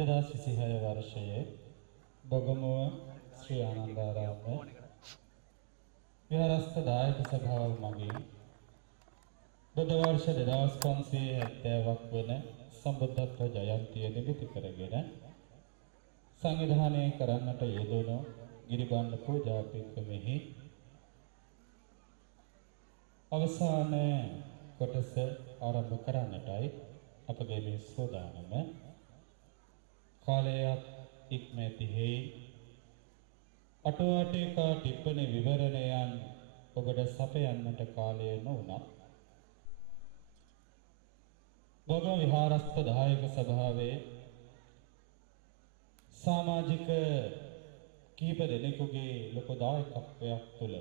2026 वर्षයේ බොගමුව ශ්‍රී ආනන්දාරාම විහාරස්ථ දායක සභාව මගින් බුද්ධ වර්ෂ 2570ක් වන සම්බුද්ධත්ව ජයන්තිය නිමිති කරගෙන සංවිධානය කරන්නට යෙදුණු ගිරිබන්ධ පූජා පින්කමෙහි අවසාන කොටස ආරම්භ කරන්නටයි අපගේ මේ සෝදානම. කාලයක් ඉක්මැතිහි අටුවාටිකා ටිප්පණි විවරණයන් ඔබට සපයන්නට කාලය නොවුණා. බොගම විහාරස්ථ දායක සභාවේ සමාජික කීප දෙනෙකුගේ ලොකු දායකත්වයක් තුළ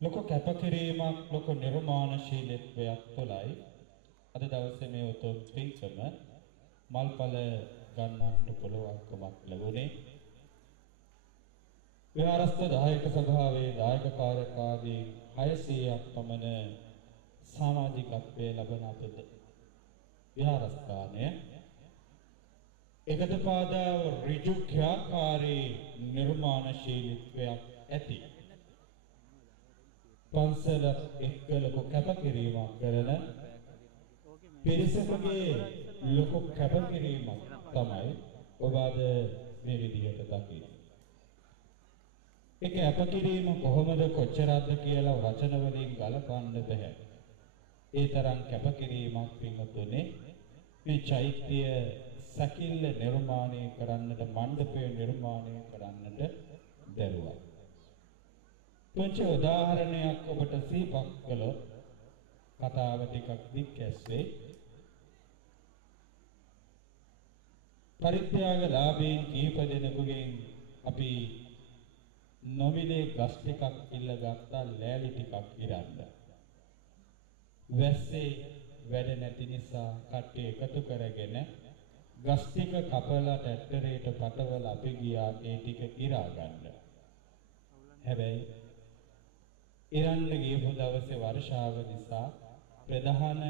ලොකු කැපකිරීමක් ලොකු නිර්මාණශීලීත්වයක් තුළයි අද දවසේ මේ උතුම් පින්කම මල්පල ගන්නට පුළුවන්කමක් ලැබුණේ. විහාරස්ථ දායක සභාවේ දායක කාර්යකාරී 600ක් පමණ සමාජිකත්වයේ ලබන අතර විහාරස්ථානය එකතපාදාව ඍජු ක්‍රියාකාරී නිර්මාණශීලීත්වයක් ඇති පන්සල එක්ක ලොකු කැපකිරීමක් කරන පිරිසකගේ ලොකු කැපකිරීමක් තමයි ඔබ අද මේ විදිහට දකින්නේ. ඒ කැපකිරීම කොහොමද කොච්චරක්ද කියලා වචන වලින් ගලපන්න බෑ. ඒ තරම් කැපකිරීමක් පින්වතුනි මේ චෛත්‍ය සකිල්ල නිර්මාණය කරන්නට මණ්ඩපය නිර්මාණය කරන්නට දරුවා. පුංචි උදාහරණයක් ඔබට සිහිපත් කළොත් කතාව ටිකක් දික් ඇස්සේ පරිත්‍යාගලාභීන් කීප දෙනෙකුගෙන් අපි නොමිලේ ගස් ටිකක් ඉල්ලගත්තා ලෑලි ටිකක් ඉරන්න. වැස්සේ වැඩ නැති නිසා කට්ටිය එකතු කරගෙන ගස් ටික කපලා ට්‍රැක්ටරේට පටවලා අපි ගියා ඒ ටික ඉරා ගන්න. හැබැයි ඉරන්න ගියපු දවසේ වර්ෂාව නිසා ප්‍රධාන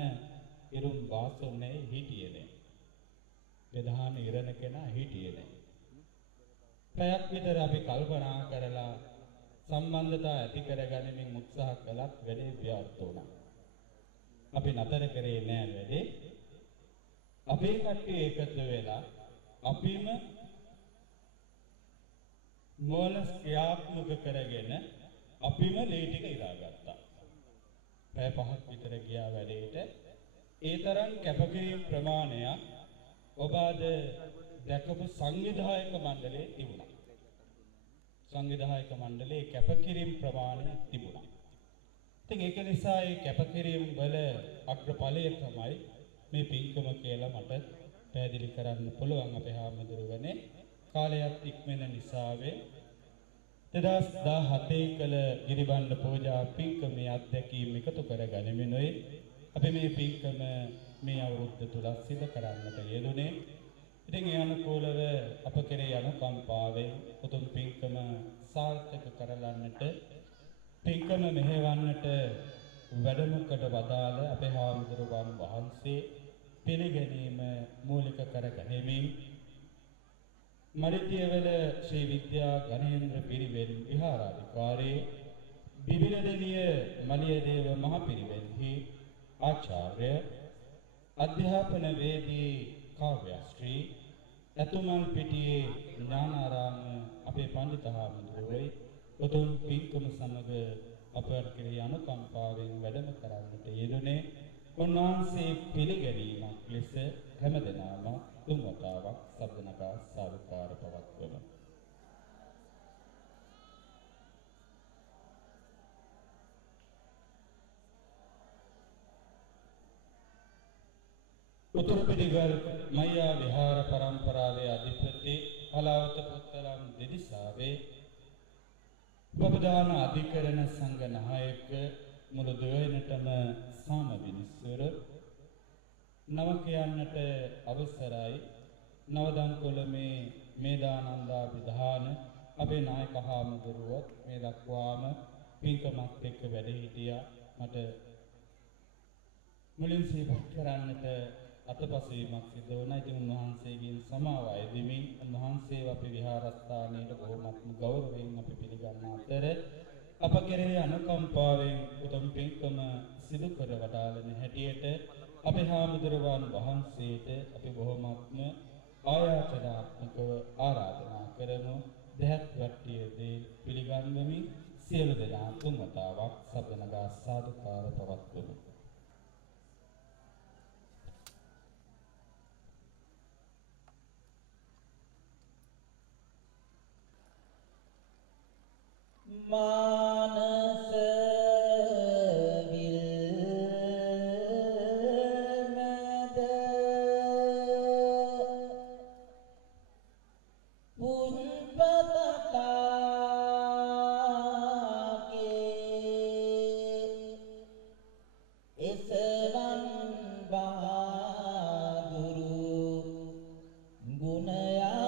ඉරුම් වාසුනේ හිටියේ නැහැ. ප්‍රධාන ඉරණ කෙනා හිටියේ නැහැ. පැයක් විතර අපි කල්පනා කරලා සම්බන්ධතා ඇති කරගැනීමෙන් උත්සාහ කළත් වැඩේ ව්‍යර්ථ වුණා. අපි නතර කරේ නෑ වැඩේ. අපේ කට්ටිය එකතු වෙලා අපිම මොනස් ක්‍රියාත්මක කරගෙන අපිම ලේ ටික ඉරාගත්තා. පැය 5ක් විතර ගියා වැඩේට. ඒ තරම් කැපකිරීම ප්‍රමාණයක් ඔබ අද දැකපු සංවිධායක මණ්ඩලයේ තිබුණා. සංවිධායක මණ්ඩලයේ කැපකිරීම ප්‍රමාණය තිබුණා. ඉතින් ඒක නිසා මේ කැපකිරීම වල අග්‍රඵලය තමයි මේ පින්කම කියලා මට පැහැදිලි කරන්න පුළුවන්. අපේ හාමුදුරුවනේ කාලයක් ඉක්මන නිසාවේ 2017 කළ ගිරිබන්ධ පූජා පින්කමේ අත්දැකීම් එකතු කරගනිමිනුයි අපි මේ පින්කම මේ අවුරුද්ද තුල සිදු කරන්නට යෙදුනේ. ඉතින් ඒ අනුකූලව අප කෙරේ අනුකම්පාවෙන් උතුම් පින්කම සාර්ථක කරලන්නට පින්කම මෙහෙවන්නට වැඩම කොට වදාළ අපේ හාමුදුරුවන් වහන්සේ පිළිගැනීම මූලික කරගැනීමෙන් මරිතියවල ශ්‍රී විද්‍යා ගණේන්ද්‍ර පිරිවෙන් විහාරාධිකාරී බිබිලදෙනිය මලියදේව මහ පිරිවෙන්හි ආචාර්ය අධ්‍යාපන වේදී කාව්‍යශ්‍රී ඇතුමන් පිටියේ ඥානාරාම අපේ පඬිත හාමුදුරුවෝයි උතුම් පින්කම සමග අපට කෙරෙහි අනුකම්පාවෙන් වැඩම කරන්නට යෙදුනේ. උන්වහන්සේ පිළිගැනීමක් ලෙස හැමදෙනාම තුන් වතාවක් සබ්දනකා සාදුකාර පවත්වමු. උතුරුපිටිගල් මයියා විහාර පරම්පරාවේ අධිපති හලාවත පුත්තලම් දෙදිසාවේ ප්‍රධාන අධිකරණ සංඝ නායක මුළු දෙවියනටම සාම විනිසුර නවකයන්ට අවසරයි. නවදංකොළමේ මේදානන්දා විධාන අපේ නායක හාමුදුරුවෝ මේ දක්වාම පින්කමක් එක්ක වැඩ හිටියා. මට මුලින් සිහිපත් කරන්නට අතපසුවීමක් සිදු වුණා. ඉතින් උන්වහන්සේගෙන් සමාව අයදිමින් උන්වහන්සේව අපේ විහාරස්ථානයේ බොහොමත්ම ගෞරවයෙන් අපි පිළිගන්න අතර අප කෙරෙහි අනුකම්පාවෙන් උතුම් පින්කම සිදු කර වදාළන හැටියට අපේ හාමුදුරුවන් වහන්සේට අපි බොහොමත්ම ආයාචනාත්මකව ආරාධනා කරමු. දෙහත් වට්ටියේදී පිළිගන්වමින් සියලු දෙනා තුන් වතාවක් සබ්දනගා සාදුකාර පවත්වමු. මානස විල්මද පුන්පතකාගේ එසවන් බහදුරු ගුණයා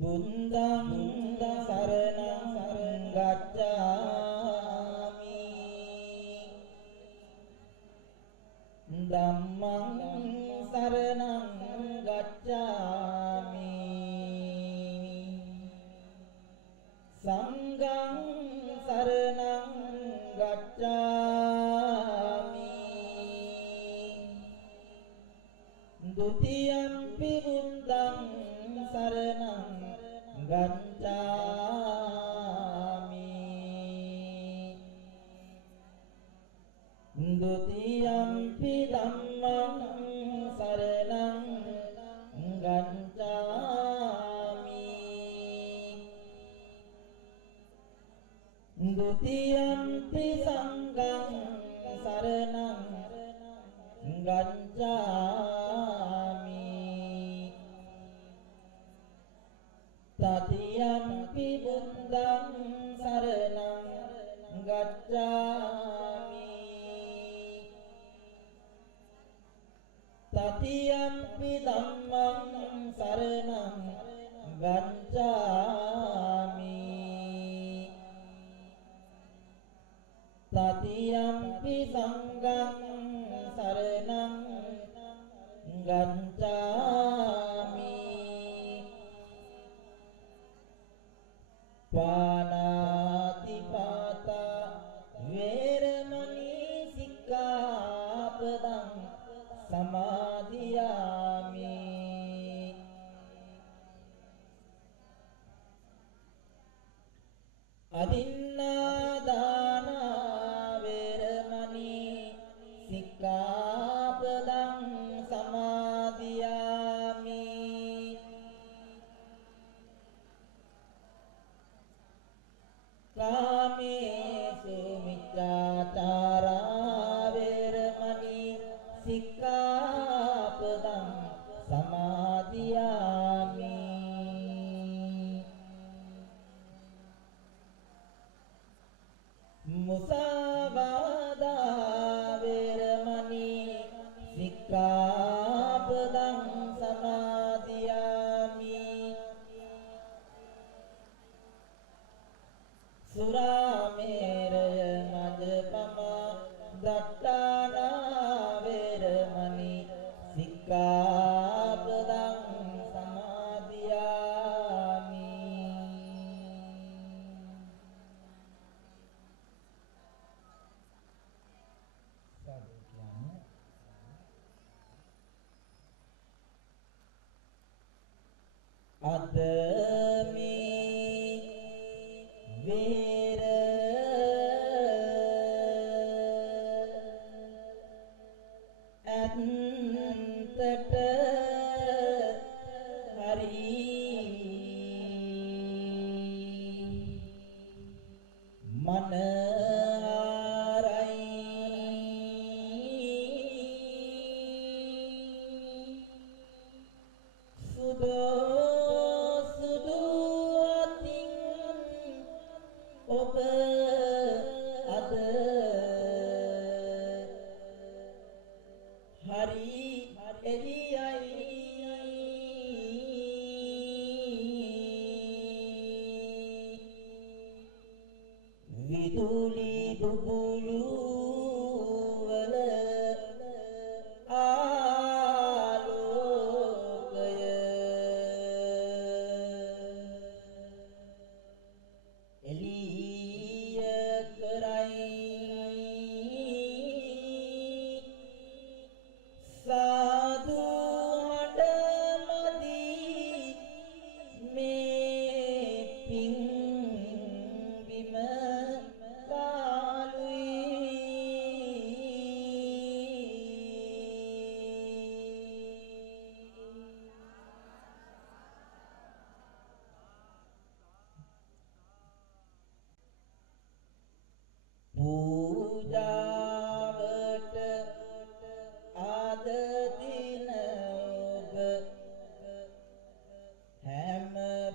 බුද්ධං සරණං ගච්ඡාමි සංඝං සරණං ගච්ඡාමි ဒုတိယံ පි බුද්ධං සරණං ගච්ඡාමි ဒုတိယံ පි ධම්මං සරණං ගච්ඡාමි ဒုတိယံ පි සංඝං සරණං ගච්ඡාමි တတိယံ පි බුද්ධං සරණං ගච්ඡාමි တတိယံ පි ධම්මං සරණං ගච්ඡාමි တတိယံ පි සංඝං සරණං ගච්ඡාමි ปานาติปาตาเวรมณีสิกขาปดังสมาธิยามิอดินนาดานาเวรมณีสิกขาปดังสมาธิยามิ कामेषु मिथ्याचारा वेरमणि सिक्खापदं समादियामि मुसावादा वेरमणि सिक्खापदं समादियामि सुरामेरय मदपमा दट्टाना वेरमणि सिक्खापदं समादियामि अदमी वीर अंतट हरि मन आरई सुदो ඔබ අද හරි එළියයි විදුලි බුබුලු වල ආලෝකය එළිය කරයි සාදු හඬමදි මේ පිං බිම पूजावट आद दिन ඔබ හැම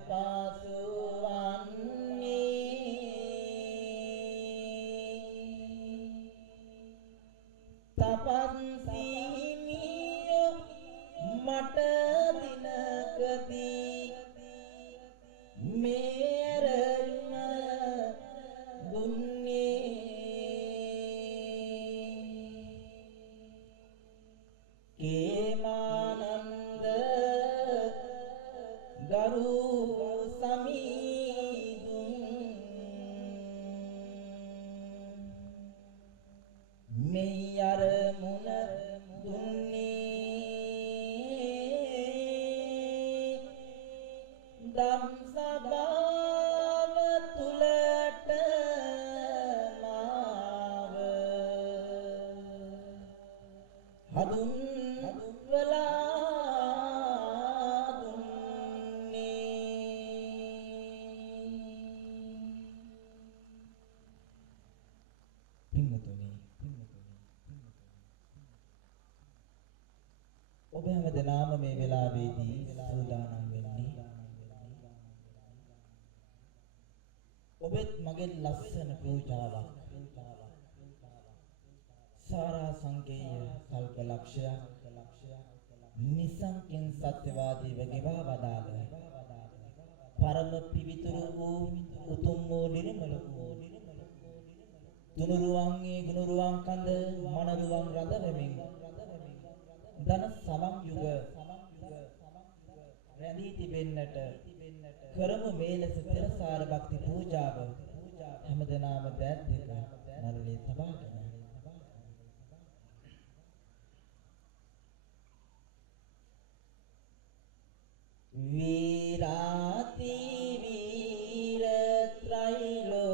පාසුවන්නේ තපස් සීමිය මට දිනකදී මේරම දුන්නේ केमानंद गरु समीदुं දම් සභාව තුලට මාව හඳුන්වලා ඔබ හැමදෙනාම මේ වෙලාවේදී සූදානම් වෙන්නේ ඔබත් මගේ ලස්සන පූජාවක් සාරා සංකේය කල්පලක්ෂය නිසංකින් සත්‍යවාදීව ගෙවා වදාළ පරම පිවිතුරු වූ උතුම් වූ නිර්මල වූ තුනුරුවන්ගේ ගුණරුවන් කඳ මනරුවන් රඳවමින් ධන සමම් යුග රැඳී තිබෙන්නට කරමු මේ ලෙස පෙරසාර භක්ති පූජාව හැමදෙනාම දෑත් දෙක නළලේ තබාගෙන වීරාති වීර ත්‍රිලෝක්‍ය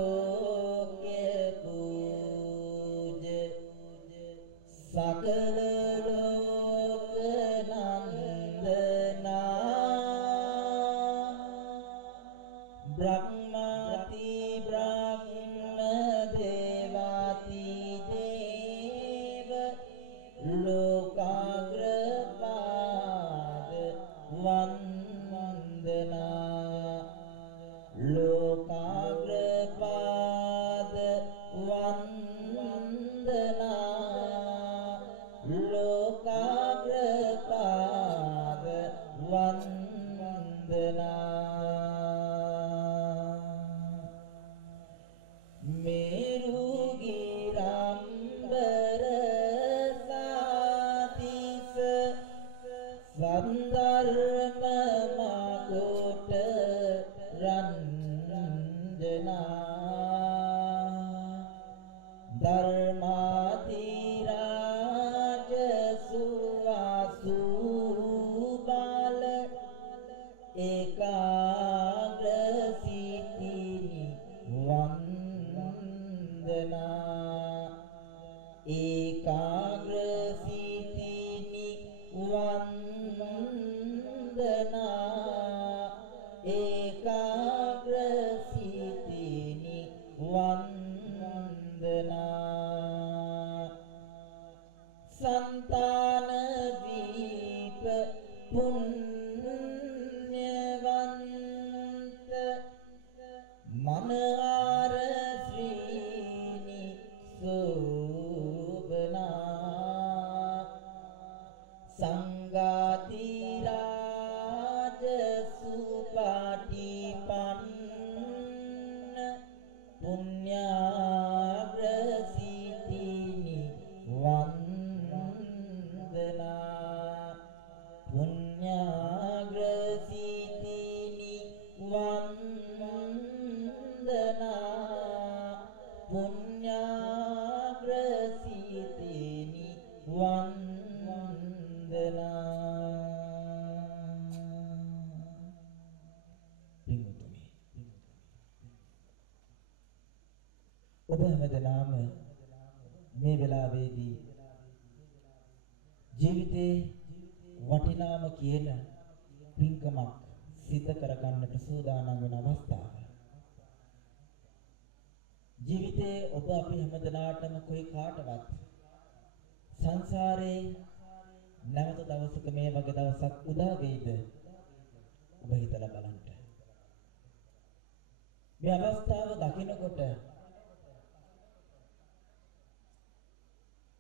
පූජ සකල ब्रह्माति ब्रह्म देवाति देव लोकाग्रपाद वंदना लोकाग्रपाद वंदना लोकाग्रपाद वंदना मेरुगिरंबर सातिस संदर्भ माकोट रंजना धर्माधिराज सुवासु बाल एकाग्रसिद्धि वंदना एकाग्रसिद्धि वंदना एकाग्रसिद्धि वंदना संतान दीप पुण्यवंत मनहार श्रीनि शोभना संगातिराज सुपाटिपन्न पुण्याग्रसिद्धि वंदना पुण्याग्रसिद्धि वंदना पुण्याग्रसिद्धि वंदना ඔබ හැමදෙනාම මේ වෙලාවේදී ජීවිතේ වටිනාම කියන පින්කමක් සිද්ධ කරගන්නට සූදානම් වෙන අවස්ථාව. ජීවිතේ ඔබ අපි හැමදෙනාටම કોઈ කාටවත් සංසාරේ නැවත දවසක මේ වගේ දවසක් උදා වෙයිද? ඔබ හිතලා බලන්න. මේ අවස්ථාව දකිනකොට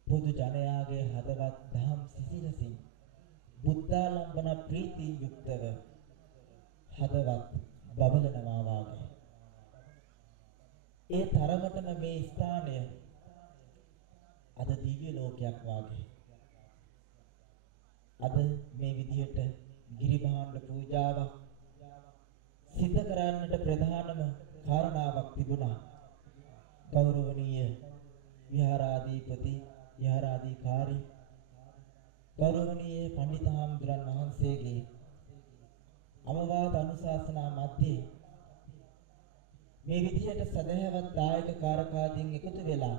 බුදු ජනයාගේ හදවත් දහම් සිසිලසින් බුද්ධාලම්බන ප්‍රීතියෙන් යුක්තව හදවත් බබලනවා වාගේ. ඒ තරමටම මේ ස්ථානය අද දිව්‍ය ලෝකයක් වාගේ. අද මේ විදියට ගිරිභාණ්ඩ පූජාවක් සිද්ධ කරන්නට ප්‍රධානම කාරණාවක් තිබුණා. ගෞරවනීය විහාරාධිපති විහාරාධිකාරී ගෞරවනීය පඬිතුමන් වහන්සේගේ අවවාද අනුශාසනා මැද්දේ මේ විදිහට සදහැවත් දායක කාරකාදීන් එකතු වෙලා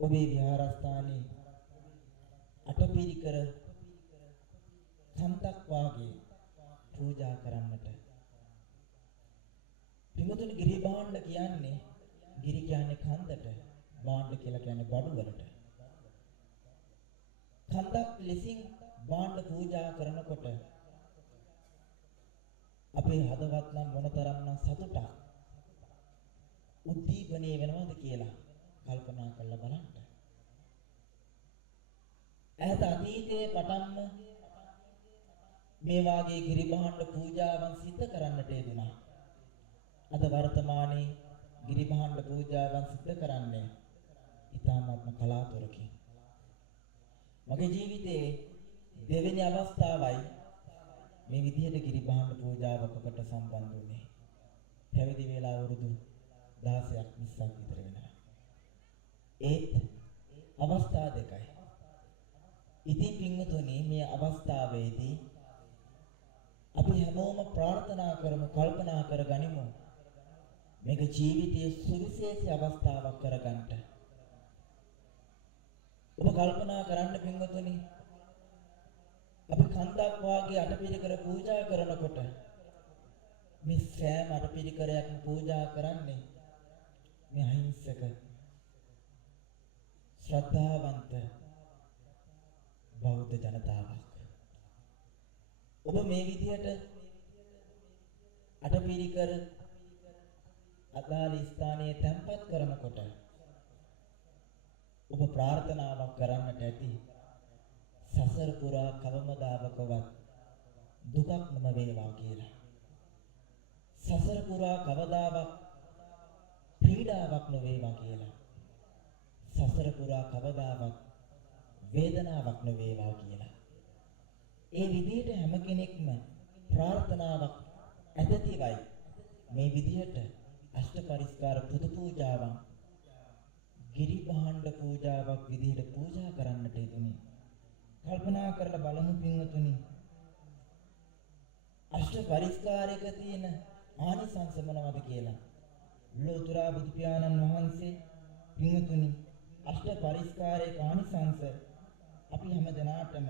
ඔබේ විහාරස්ථානයේ අටපිරිකර කන්දක් වාගේ පූජා කරන්නට. පින්වතුනි ගිරි භාණ්ඩ කියන්නේ ගිරි කියන්නේ කන්දට, භාණ්ඩ කියලා කියන්නේ බඩු වලට. කන්දක් ලෙසින් භාණ්ඩ පූජා කරනකොට අපේ හදවත් නම් මොනතරම්නම් සතුටක් උද්දීපනය වෙනවද කියලා කල්පනා කරලා බලන්න. ඈත අතීතයේ පටන්ම මේ වාගේ ගිරි භාණ්ඩ පූජාවන් සිද්ධ කරන්නට යෙදුණා. අද වර්තමානයේ ගිරි භාණ්ඩ පූජාවන් සිද්ධ කරන්නේ ඉතාමත්ම කලාතුරකින්. මගේ ජීවිතයේ දෙවෙනි අවස්ථාවයි මේ විදිහට ගිරි භාණ්ඩ පූජාවකට සම්බන්ධ වුණේ. පැවිදි වෙලා අවුරුදු 16ක් 20ක් විතර වෙනවා. ඒත් අවස්ථා දෙකයි. ඉතින් පින්වතුනි මේ අවස්ථාවේදී අපි හැමෝම ප්‍රාර්ථනා කරමු, කල්පනා කරගනිමු මේක ජීවිතයේ සුවිශේෂී අවස්ථාවක් කරගන්නට. ඔබ කල්පනා කරන්න පින්වතුනි අපි කන්දක් වාගේ අටපිරිකර පූජා කරනකොට මේ සෑම අටපිරිකරයක්ම පූජා කරන්නේ මේ අහිංසක ශ්‍රද්ධාවන්ත බෞද්ධ ජනතාවක්. ඔබ මේ විදිහට අටපිරිකර අදාළ ස්ථානයේ තැන්පත් කරනකොට ඔබ ප්‍රාර්ථනාවක් කරන්නට ඇති සසර පුරා කවමදාවකවත් දුකක් නොම වේවා කියලා. සසර පුරා කවදාවත් පීඩාවක් නොවේවා කියලා. සසර පුරා කවදාවත් වේදනාවක් නොවේවා කියලා. ඒ විදිහට හැම කෙනෙක්ම ප්‍රාර්ථනාවක් ඇතතිවයි මේ විදිහට අෂ්ට පරිස්කාර පුද පූජාවන් ගිරි භාණ්ඩ පූජාවක් විදිහට පූජා කරන්නට යෙදුනේ. කල්පනා කරලා බලමු පින්වතුනි අෂ්ට පරිස්කාරයක තියෙන ආනිසංස මොනවද කියලා. ලෝතර බුදු පියාණන් වහන්සේ පින්වතුනි අෂ්ට පරිස්කාරයක ආනිසංස අපි හැම දිනාටම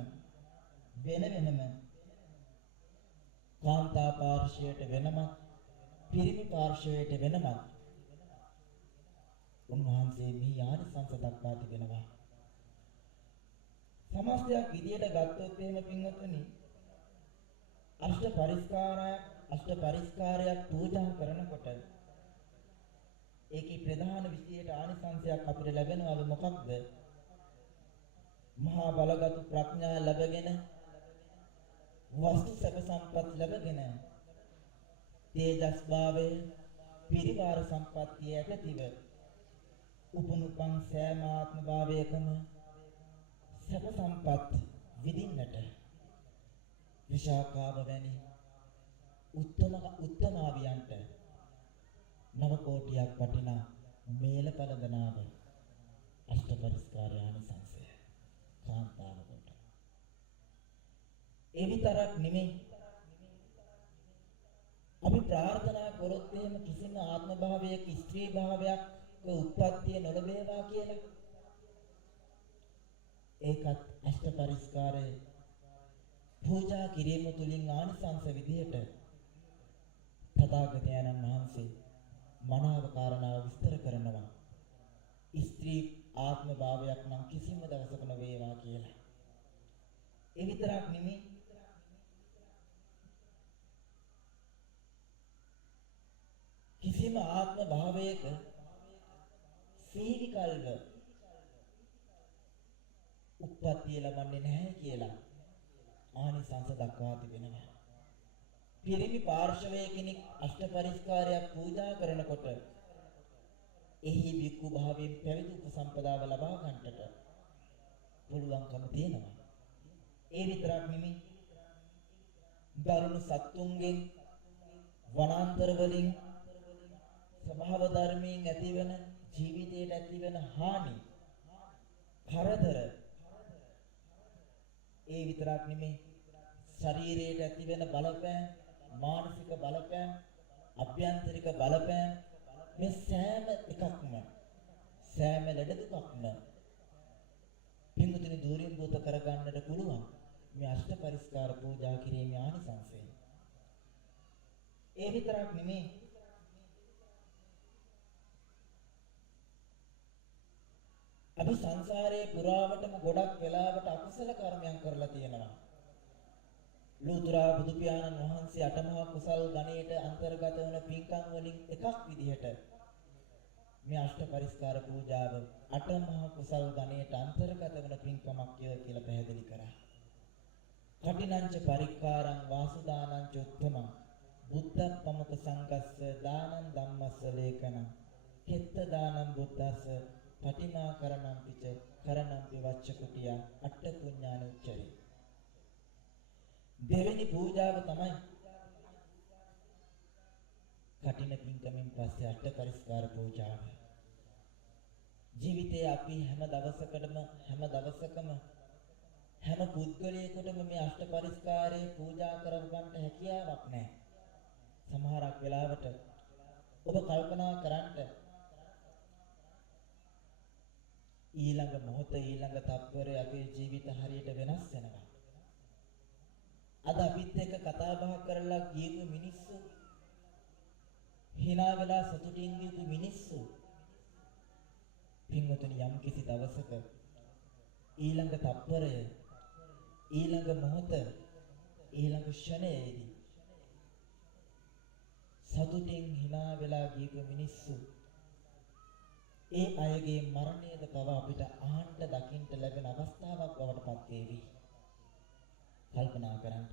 වෙන වෙනම කාන්තා පාර්ශ්වයට වෙනම පිරිමි පාර්ශ්වයට වෙනම උන්වහන්සේ මේ ආනිසංස දක්වා තිබෙනවා. සමස්තයක් විදියට ගත්තොත් එහෙම පින්වතුනි අෂ්ට පරිස්කාරයක් පූජා කරනකොට ඒකේ ප්‍රධාන විශේෂ ආනිසංසයක් අපිට ලැබෙනවලු මොකක්ද? මහා බලගත් ප්‍රඥා ලැබගෙන වස්තු සැප සම්පත් ලැබගෙන තේජස් භාවය පිරිවාර සම්පත්තිය ඇතිව උපනුපන් සෑම ආත්ම භාවයකම සැප සම්පත් විඳින්නට විශාකාව වැනි උත්තමාවියන්ට නව කෝටියක් වටිනා මේල පළඳනාව අෂ්ට පරිස්කාරානිසංසය කාන්තාව කොට. ඒ විතරක් නෙමෙයි අපි ප්‍රාර්ථනා කරොත් එහෙම කිසිම ආත්ම භාවයක ස්ත්‍රී භාවයක් උත්පත්තිය නොලැබේවා කියලා ඒකත් අෂ්ට පරිස්කාරයේ පූජා කිරීම තුලින් ආනිසංස විදියට තථාගතයන්න් වහන්සේ මනාව කාරණාව විස්තර කරනවා. ස්ත්‍රී ආත්ම භාවයක් නම් කිසිම දවසක නොවේවා කියලා. ඒ විතරක් නෙමෙයි කිසිම ආත්ම භාවයක සීවිකල්ව උත්පත්තිය ලබන්නේ නැහැ කියලා ආනිසංස දක්වා තිබෙනවා. පිරිමි පාර්ශවයේ කෙනෙක් අෂ්ට පරිස්කාරයක් පූජා කරනකොට එහි වික්ඛු භාවයෙන් පැවිදි උපසම්පදාව ලබා ගන්නට පුළුවන්කම තියෙනවා. ඒ විතරක් නෙමෙයි දරුණු සත්තුන්ගෙන් වනාන්තර වලින් ස්වභාව ධර්මයෙන් ඇතිවන ජීවිතයට ඇතිවන හානි කරදර ඒ විතරක් නෙමෙයි ශරීරයට ඇතිවන බලපෑම් මානසික බලපෑම්, අභ්‍යන්තරික බලපෑම් මේ සෑම එකක්ම සෑම ලෙඩ දුකක්ම පින්තුනි දූරින් භූත කරගන්නට පුළුවන් මේ අෂ්ට පරිස්කාර පූජා කිරීමේ ආනිසංසය. ඒ විතරක් නෙමෙයි අපි සංසාරයේ පුරාවටම ගොඩක් වෙලාවට අකුසල කර්මයන් කරලා තියෙනවා. ලෝතුරා බුදු පියාණන් වහන්සේ අටමහා කුසල් ගණයට අන්තර්ගත වන පින්කම් වලින් එකක් විදිහට මේ අෂ්ට පරිස්කාර පූජාව අටමහා කුසල් ගණයට අන්තර්ගත වන පින්කමක් කියලා පැහැදිලි කරා. කටිනංච පරික්කාරං වාසුදානං චොත්තමං බුද්ධ පමක සංගස්ස දානං ධම්මස්ස ලේකනං හෙත්ත දානං බුද්දස්ස පටිමා කරණං පිච කරණං පිවච්ච කුටිය අට්ඨ පුඤ්ඤාන උච්චරේ. දෙවෙනි පූජාව තමයි කටින පින්කමින් පස්සේ අෂ්ට පරිස්කාර පූජාව. ජීවිතේ අපි හැම දවසකම හැම පුද්ගලයෙකුටම මේ අෂ්ට පරිස්කාරේ පූජා කරවන්නට හැකියාවක් නැහැ. සමහරක් වෙලාවට ඔබ කල්පනා කරන්න ඊළඟ මොහොත ඊළඟ තත්පරේ අපේ ජීවිත හරියට වෙනස් වෙනවා. අද අපිත් එක්ක කතා බහ කරලා ගියපු මිනිස්සු hina වෙලා සතුටින් ගියපු මිනිස්සු පින්වතුනි යම් කිසි දවසක ඊළඟ තත්පරය ඊළඟ මොහොත ඊළඟ ක්ෂණයේදී සතුටින් hina වෙලා ගියපු මිනිස්සු ඒ අයගේ මරණයද පව අපිට අහන්න දකින්න ලැබෙන අවස්ථාවක් බවට පත් වේවි. කල්පනා කරන්න.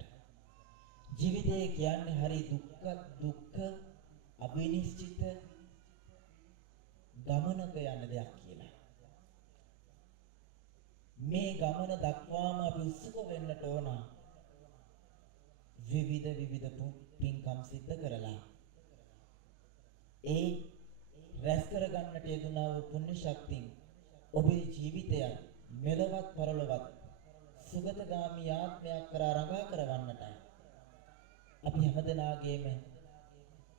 ජීවිතය කියන්නේ හරි දුක්ඛ අවිනිශ්චිත ගමනක යන දෙයක් කියලා. මේ ගමන දක්වාම අපි උත්සුක වෙන්නට ඕන. විවිධ පින්කම් සිද්ධ කරලා ඒ රැස් කර ගන්නට යෙදුනා වූ පුණ්‍ය ශක්තිය ඔබේ ජීවිතය මෙලවත් පරලොවත් සුගතගාමී ආත්මයක් කරා රඟා කරවන්නටයි අපි හැමදෙනාගේම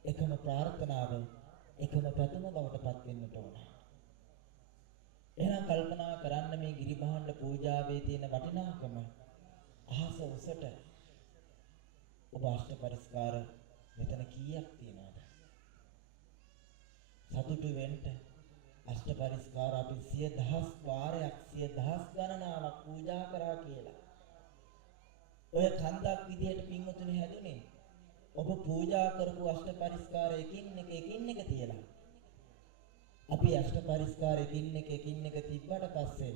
එකම ප්‍රාර්ථනාව එකම ප්‍රථම බවට පත් වෙන්නට ඕන. එහෙනම් කල්පනා කරන්න මේ ගිරිභාණ්ඩ පූජාවේ තියෙන වටිනාකම අහස උසට ඔබ අෂ්ට පරිස්කාර මෙතන කීයක් තියෙනවද? සතුටු වෙන්න අෂ්ට පරිස්කාර අපි 100,000 වාරයක් 100,000 ගණනාවක් පූජා කරා කියලා. ඔය කන්දක් විදියට පින්වතුනි හැදුනේ ඔබ පූජා කරපු අෂ්ට පරිස්කාර එකින් එක තියලා. අපි අෂ්ට පරිස්කාර එකින් එක තිබ්බට පස්සේ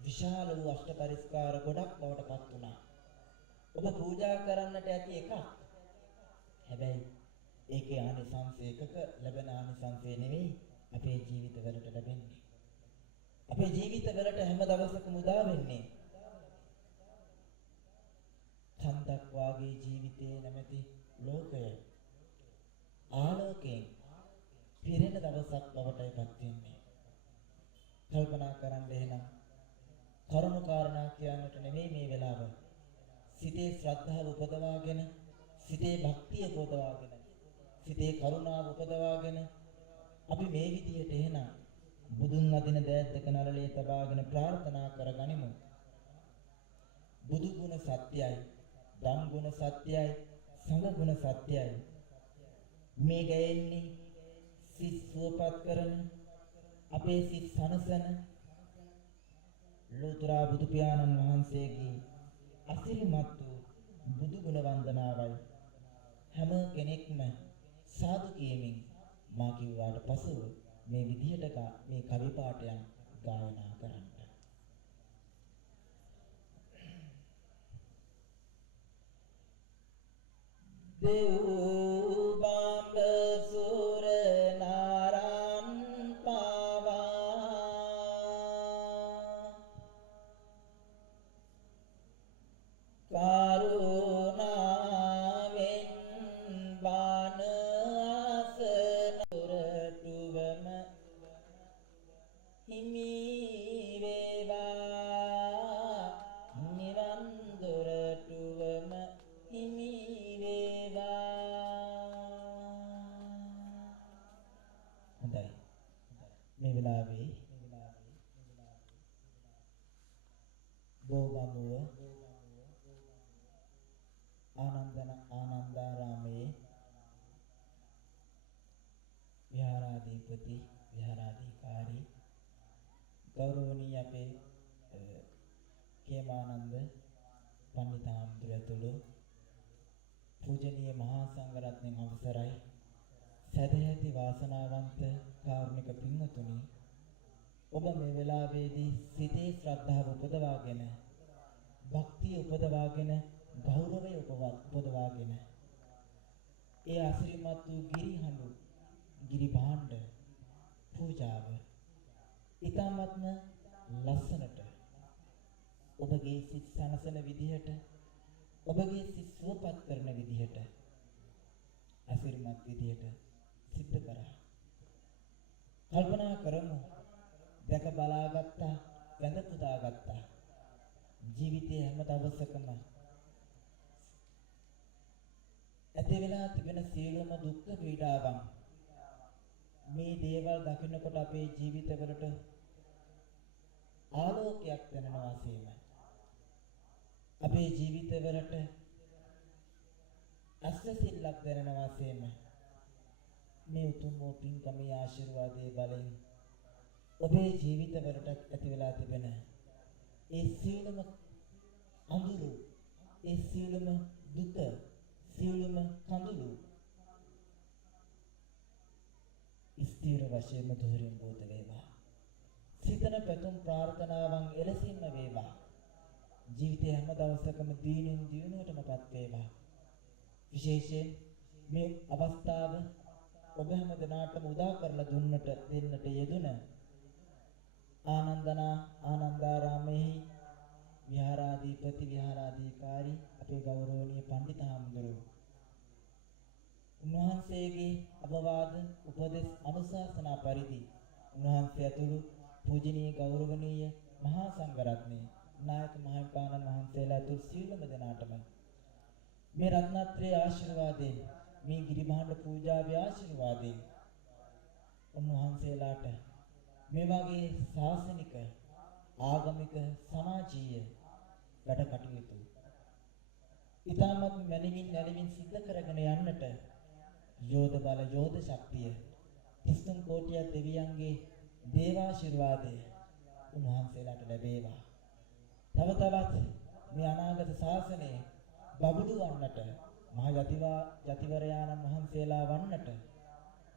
විශාල වූ අෂ්ට පරිස්කාර ගොඩක් බවට පත් වුණා. ඔබ පූජා කරන්නට ඇති එකක්. හැබැයි ඒකේ ආනිසංස එකක ලැබෙන ආනිසංසය නෙවෙයි අපේ ජීවිතවලට ලැබෙන්නේ. අපේ ජීවිතවලට හැම දවසකම උදා වෙන්නේ කන්දක් වාගේ ජීවිතයේ නැමැති ලෝකය ආලෝකයෙන් පිරෙන දවසක් බවටයි පත් වෙන්නේ. කල්පනා කරන්න එහෙනම් කරුණු කාරණා කියන්නට නෙමෙයි මේ වෙලාව. සිතේ ශ්‍රද්ධාව උපදවාගෙන, සිතේ භක්තිය උපදවාගෙන, සිතේ කරුණාව උපදවාගෙන අපි මේ විදිහට එහෙනම් බුදුන් වදින දෑද්දක නළලේ තබාගෙන ප්‍රාර්ථනා කරගනිමු. බුදු ගුණ සත්‍යයි, ධම් ගුණ සත්‍යයි, සංඝ ගුණ සත්‍යයි. මේ ගැයෙන්නේ සිත් සුවපත් කරන අපේ සිත් සනසන ලෝතුරා බුදු පියාණන් වහන්සේගේ අසිරිමත් වූ බුදු ගුණ වන්දනාවයි. හැම කෙනෙක්ම සාදු කියමින් මා කිව්වාට පසුව මේ විදිහට මේ කවි පාඨයන් ගායනා කරන්න. දේව බාඹ සුර නාරන් පාවා කරුණාවෙන් බාන ආසන දුරටුවම හිමි වේවා නිවන් දොරටුවම හිමි වේ බෝබඹුව ආනන්දාරාමයේ විහාරාධිපති විහාරාධිකාරී ගෞරවනීය අපේ කේමානන්ද පණ්ඩිතාම්දුරතුළු පූජනීය මහා සංඝරත්නයන් අවසරයි සදැහැති වාසනාවන්ත කාරුණික පින්වතුනි ඔබ මේ වෙලාවේදී සිතේ ශ්‍රද්ධාව උපදවාගෙන භක්තිය උපදවාගෙන ගෞරවය උපදවාගෙන ඒ අසිරිමත් වූ ගිරිහඬු ගිරි භාණ්ඩ පූජාව ඊ타ත්ම ලස්සනට ඔබගේ සිත් සනසන විදිහට ඔබගේ සිත් සුවපත් කරන විදිහට අසිරිමත් විදිහට සිද්ධ කරා කල්පනා කරමු දැක බලාගත්තා වැඳ පුදාගත්තා ජීවිතයේ හැම දවසකම ඇති වෙලා තිබෙන සියලුම දුක් පීඩාවන් මේ දේවල් දකින්නකොට අපේ ජීවිතවලට ආලෝකයක් දැනෙන වාසීම අපේ ජීවිතවලට අස්වැසිල්ලක් දැනෙන වාසීම මේ උතුම් වූ පින්කමේ ආශිර්වාදයේ බලයෙන් ඔබේ ජීවිතවලට ඇති වෙලා තිබෙන ඒ සියලුම අඳුරු ඒ සියලුම දුක සියලුම කඳුළු ස්ථිර වශයෙන්ම දුරින් බෝධ වේවා සිතන පැතුම් ප්‍රාර්ථනාවන් එලෙසින්ම වේවා ජීවිතයේ හැම දවසකම දීනින් දියුණුවටමපත් වේවා විශේෂයෙන් මේ අවස්ථාව ඔබ හැම දිනාටම උදා කරලා දෙන්නට යෙදුන ආනන්දාරාමයේ විහාරාධිපති විහාරාධිකාරී අපේ ගෞරවනීය පණ්ඩිතාම්දුරු උන්වහන්සේගේ අවවාද උපදෙස් අනුශාසනා පරිදි උන්වහන්සේ ඇතුළු පූජනීය ගෞරවනීය මහා සංඝරත්නයේ නායක මහින්පාණන් වහන්සේලා ඇතුළු සියලුම දෙනාටම මේ රත්නත්‍රයේ ආශිර්වාදයෙන් මේ ගිරිභාණ්ඩ පූජාවේ ආශිර්වාදයෙන් උන්වහන්සේලාට මේ වගේ ශාසනික ආගමික සමාජීය වැඩ කටයුතු ඊටමත් මැනවින් සිද්ධ කරගෙන යන්නට යෝධ බල යෝධ ශක්තිය 33 කෝටිය දෙවියන්ගේ දේවාශිර්වාදය උන්වහන්සේලාට ලැබේවා. තව තවත් මේ අනාගත ශාසනයේ බබළු වන්නට මහ යතිවරයාණන් වහන්සේලා වන්නට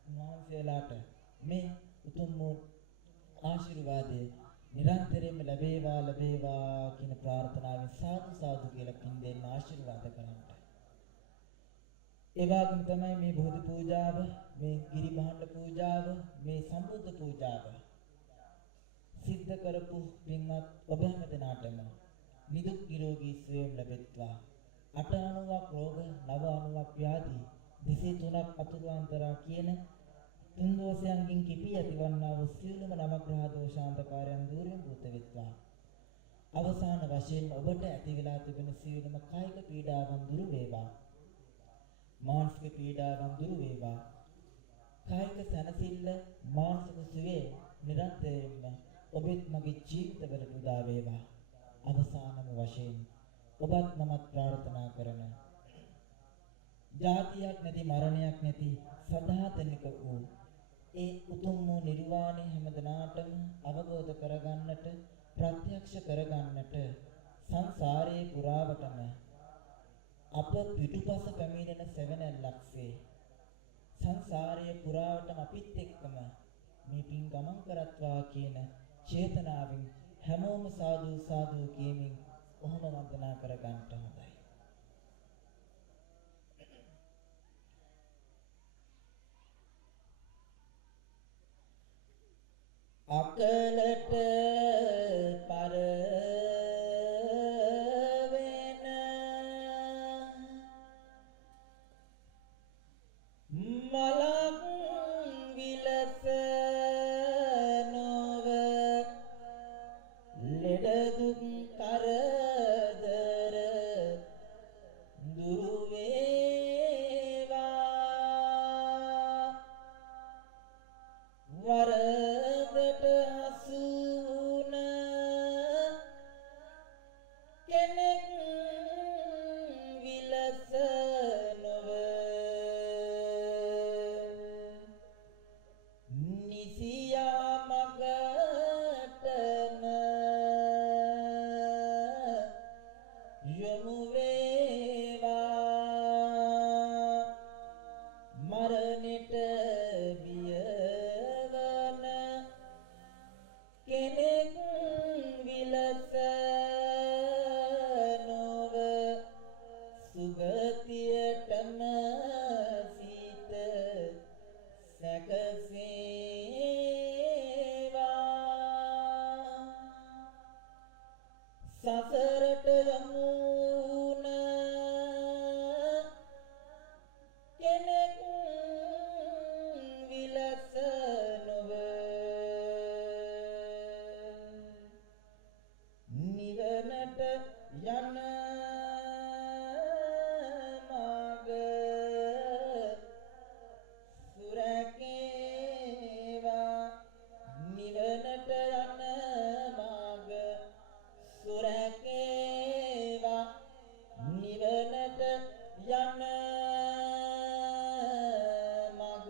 උන්වහන්සේලාට මේ උතුම් වූ ආශිර්වාදය නිරන්තරයෙන්ම ලැබේවා කියන ප්‍රාර්ථනාවෙන් සාදු කියලා පින් දෙන්න ආශිර්වාද කරන්නට. ඒ වගේම තමයි මේ බෝධි පූජාව, මේ ගිරිභාණ්ඩ පූජාව, මේ සම්බුද්ධ පූජාව සිද්ධ කරපු පින්වත් ඔබ හැම දෙනාටම නිදුක් නිරෝගී සුවය ලැබෙත්වා. 890ක් රෝග 990ක් ව්‍යාධි 203ක් අතුරු අන්තරා කියන තුන් දෝෂයන්ගෙන් කිපී ඇතිවන්නා වූ සියලුම නවග්‍රහ දෝෂාන්තකාරයන් දුරින් භූත වෙත්වා. අවසාන වශයෙන් ඔබට ඇති වෙලා තිබෙන සියලුම කායික පීඩාවන් දුරු වේවා. මානසික පීඩාවන් දුරු වේවා. කායික සැනසෙල්ල මානසික සුවය නිරන්තරයෙන්ම ඔබත් මගේ ජීවිතවලට උදා වේවා. අවසානම වශයෙන් ඔබත් මමත් ප්‍රාර්ථනා කරන ජාතියක් නැති මරණයක් නැති සදාතනික වූ ඒ උතුම් වූ නිර්වාණය හැමදෙනාටම අවබෝධ කරගන්නට ප්‍රත්‍යක්ෂ කරගන්නට සංසාරයේ පුරාවටම අප පිටුපස පැමිණෙන සෙවණැල්ලක්සේ සංසාරයේ පුරාවටම අපිත් එක්කම මේ පින් ගමන් කරත්වා කියන චේතනාවෙන් හැමෝම සාදු සාදු කියමින් ඔහොම වන්දනා කරගන්නට හොඳයි. අකලට පරවෙන මලක් විලස නොව ලෙඩ දුක් කරදර දුරු වේවා වරදට හසු වුණ මරණයට බියවන කෙනෙක් විලස නොව සුගතියටම සීත සැකසේවා සසරට යමුන කෙනෙක් විලස නොව නිවනට යන මාර්ග සුරකේවා නිවනට යන මාර්ග සුරකේවා නිවනට යන මග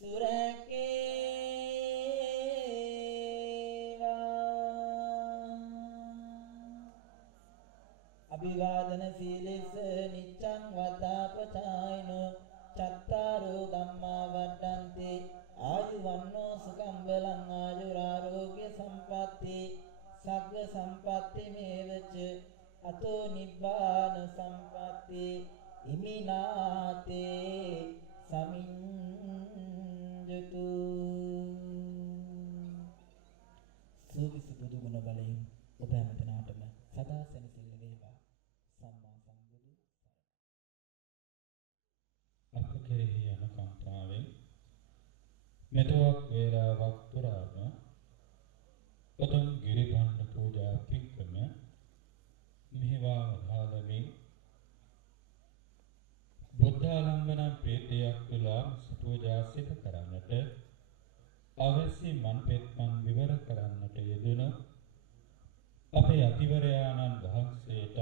සුරකේවා අභිවාදන සීලෙස නිච්ඡං වදාපචායිනෝ චත්තාරෝ ධම්මා වඩ්ඩන්ති ආයුවන්නෝ සුඛං බලං ආයුරාෝග්‍ය සම්පatti සග්ග සම්පatti මේවච අතෝ නිබ්බාන සම්පatti ඉමිනාතේ සමිඤ්ඤතු සූවිසි බුදු ගුණ බලයෙන් ඔබ හැමදෙනාටම සදා සැනසෙල්ල වේවා සම්මා සම්බුදු අප කෙරෙහි අනුකම්පාවෙන් මෙතවක් වේලාවක් පුරාම උතුම් ගිරිබන්ධ පූජා පින්කම මෙහිවා වදාළමින් බුද්ධාලංඝන ප්‍රීතියක් තුලා පූජා සිදු කරන්නට අවශ්‍ය මන්පෙත්මන් විවර කරන්නට යෙදුණු අපේ අතිවරයාණන් වහන්සේට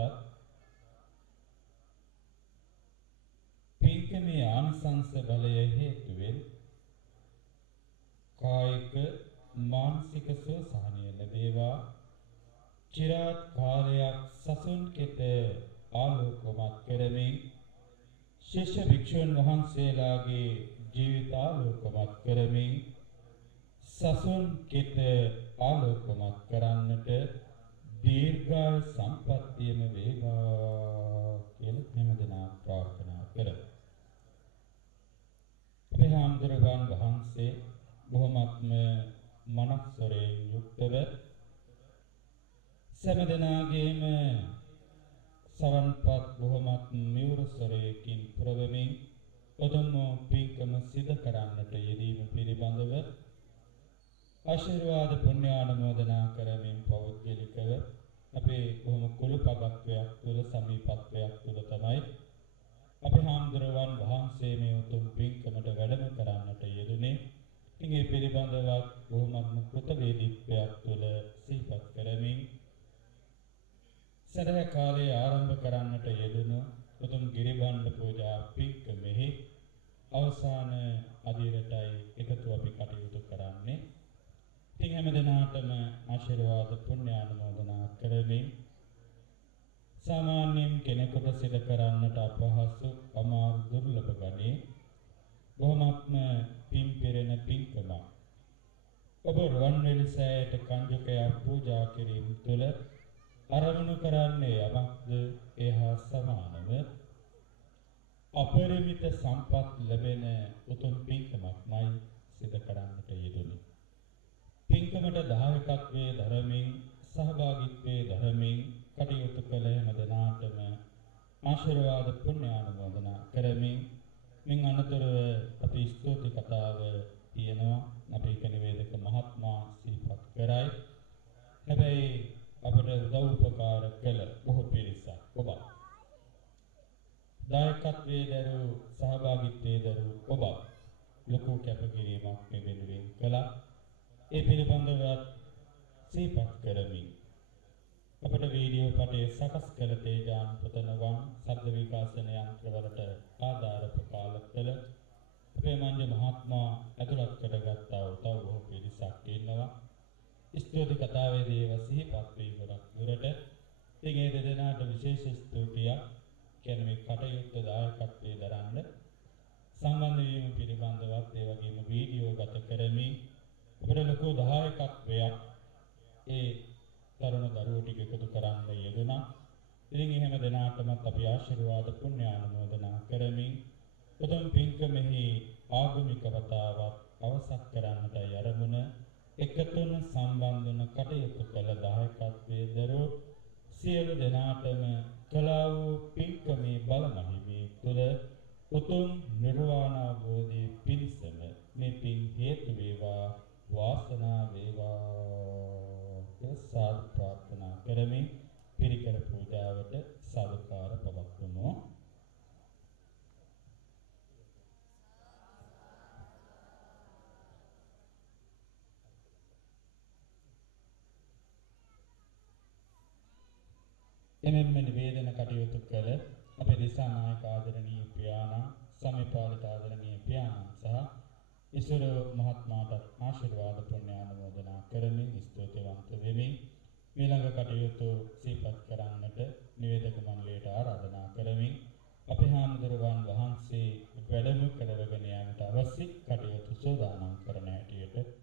පින්කමේ ආනිසංස බලය හේතුවෙන් කායික මානසික සුවසහනය ලැබේවා චිරාත් කාලයක් සසුන් කෙත ආලෝකමත් කරමින් ශිෂ්‍ය භික්ෂුන් වහන්සේලාගේ ජීවිත ආලෝකමත් කරමින් සසුන් කෙත ආලෝකමත් කරන්නට දීර්ඝායු සම්පන්නියම වේවා කියලා හැමදෙනා ප්‍රාර්ථනා කරමු. අපේ හාමුදුරුවන් වහන්සේ බොහොමත්ම මනස්වරයෙන් යුක්තව සෑමදෙනාගේම සවන්පත් බොහොමත් මියුරුස්වරයකින් ප්‍රවමින් උතුම් පින්කම සිදු කරන්නට යෙදීම පිළිබඳව ආශිර්වාද පුණ්‍යානුමෝදනා කරමින් පෞද්ගලිකව අපේ බොහොම කුළුපගත්වයක් තුළ සමීපත්වයක් තුළ තමයි අපේ හාමුදුරුවන් වහන්සේ මේ උතුම් පින්කමට වැඩම කරන්නට යෙදුනේ. ඉතින් ඒ පිළිබඳව බොහොමත්ම කෘතවේදීත්වයක් තුළ සිහිපත් කරමින් සදා කාලයේ ආරම්භ කරන්නට යෙදුණු උතුම් ගිරිබන්ධ පූජා පින්කමෙහි අවසාන අදියරටයි එකතු අපි කටයුතු කරන්නේ. ඉතින් හැමදෙනාටම ආශිර්වාද පුණ්‍යානුමෝදනා කරමින් සාමාන්‍යයෙන් කෙනෙකුට සිදු කරන්නට අපහසු අමාරු දුර්ලභ ගණේ බොහොමත්ම පින් පෙරෙන පින්කම ඔබ රුවන්වැලි සෑයට කංජකයක් පූජා කිරීම තුළ අරමුණු කරන්නේ යමක්ද ඒ හා සමානව අපරිමිත සම්පත් ලැබෙන උතුම් පින්කමක්මයි සිදු කරන්නට යෙදුනේ. පින්කමට දායකත්වයේ ධර්මයෙන් සහභාගීත්වයේ ධර්මයෙන් කටයුතු කළ හැම දෙනාටම ආශිර්වාද පුණ්‍යානුමෝදනා කරමින් මින් අනතුරුව අපි ස්තුති කතාව තියෙනවා අපේ කණිවේදක මහත්මයා සිහිපත් කරයි. හැබැයි අපට උදව් උපකාර කළ බොහෝ පිරිසක් ඔබ දායකත්වයේ දරු සහභාගීත්වයේ දරු ඔබ ලොකු කැපකිරීමක් මේ වෙනුවෙන් කළා. ඒ පිළිබඳව සිහිපත් කරමින් අපට වීඩියෝ පටය සකස් කළ තේජාන් පුතණවන් ශබ්ද විකාශන යන්ත්‍රවලට ආධාරපකාල කළ අපේ මන්ජ මහත්මයා ඇතුළත් කරගත්තා වූ තව බොහෝ පිරිසක් ඉන්නවා. ස්තුති කතාවේදී ඒවා සිහිපත් වී ගොඩක් දුරට ඉතින් ඒ දෙදෙනාට විශේෂ ස්තුතියක් කියන්නේ මේ කටයුත්ත දායකත්වයේ දරන්න සම්බන්ධ වීම පිළිබඳවත් ඒ වගේම වීඩියෝ ගත කරමින් අපිට ලොකු දායකත්වයක් ඒ තරුණ දරුවෝ ටික එකතු කරන්න යෙදුණා. ඉතින් එහෙම දෙනාටමත් අපි ආශිර්වාද පුණ්‍ය ආනුමෝදනා කරමින් උතුම් පින්කමෙහි ආගමික වතාවක් අවසන් කරන්නටයි ආරමුණ එකතුන සම්බන්ධ වන කටයුතු කළ දායකත්වයේ දරෝ සියලු දෙනාටම කලාව පින්කමේ බලමහිමේ තුළ උතුම් නිර්වාණ අවබෝධයේ පිණසම මේ පින් හේතු වේවා වාසනා වේවා කියලා ප්‍රාර්ථනා කරමින් පිරිකර පූජාවට සාදුකාර පවත්වමු. එමෙන්න නිවේදන කටයුතු කළ අපේ දිසානායක ආදරණීය පියාණන් සමීපාලිත ආදරණීය පියාණන් සහ ඊශ්වර මහත්මයාට ආශිර්වාද පුණ්‍ය ආනුමෝදනා කරමින් ස්තුතිවන්ත වෙමින් ඊළඟ කටයුතු සිහිපත් කරන්නට නිවේදක මණ්ඩලයට ආරාධනා කරමින් අපේ හාමුදුරුවන් වහන්සේ වැඩම කරවගෙන යාමට අවශ්‍ය කටයුතු සූදානම් කරන හැටියට